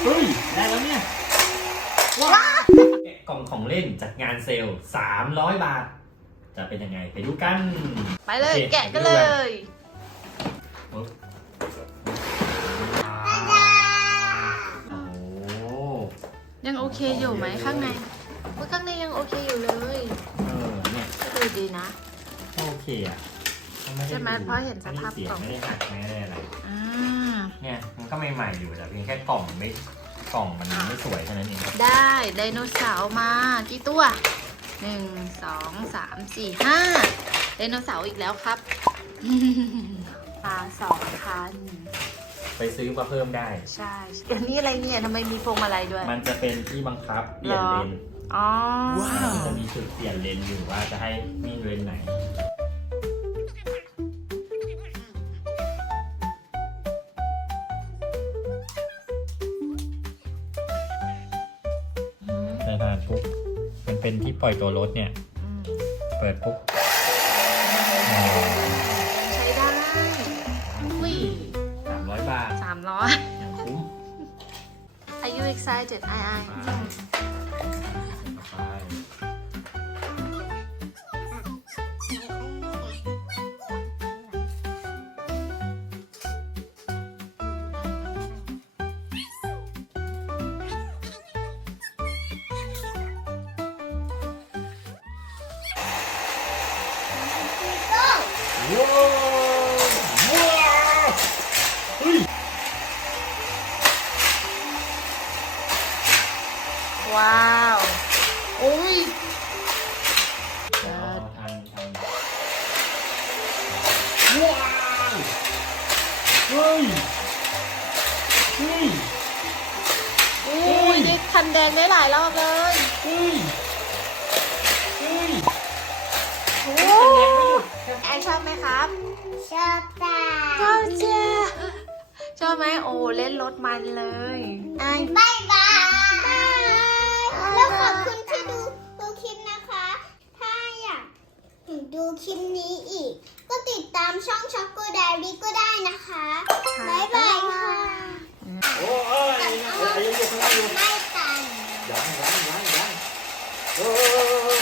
ฮ้ยได้แล้วเนี่ยว้าวแกะกล่องของเล่นจากงานเซลล์300 บาทจะเป็นยังไงไปดูกันไปเลยแกะกันเลยโอ้ยังโอเคอยู่ไหมข้างในข้างในยังโอเคอยู่เลยเนี่ยก็ดูดีนะโอเคอ่ะใช่ไหมเพราะเห็นสภาพกล่องไม่ได้หักไม่ได้อะไรเนี่ยมันก็ใหม่ๆอยู่แต่เพียงแค่กล่องมันไม่สวยเท่านั้นเองได้ไดโนเสาร์มากี่ตัว1 2 3 4 5ไดโนเสาร์อีกแล้วครับปลา2,000 ไปซื้อมาเพิ่มได้ใช่อันนี้อะไรเนี่ยทำไมมีพวงมาลัยด้วยมันจะเป็นที่บังคับเปลี่ยนเลนอ๋อจะมีจุดเปลี่ยนเลนอยู่ว่าจะให้วิ่งเลนไหนแต่ถ้าปุ๊บมันเป็นที่ปล่อยตัวรถเนี่ยเปิดปุ๊บใช้ได้ 300 บาท 300 อย่างคุ้ม Are you excited? Iว้าวอุ้ยว้าวเฮ้ยอุ้ยนี่คันแดงได้หลายรอบเลยโอ้ไอชอบไหมครับชอบจ้าชอบไหมโอ้เล่นรถมันเลยบายบายแล้วขอบคุณที่ดูคลิปนะคะ ถ้าอยากดูคลิปนี้อีกก็ติดตามช่องช็อกโกแดรี่ก็ได้นะคะบ๊ายบาย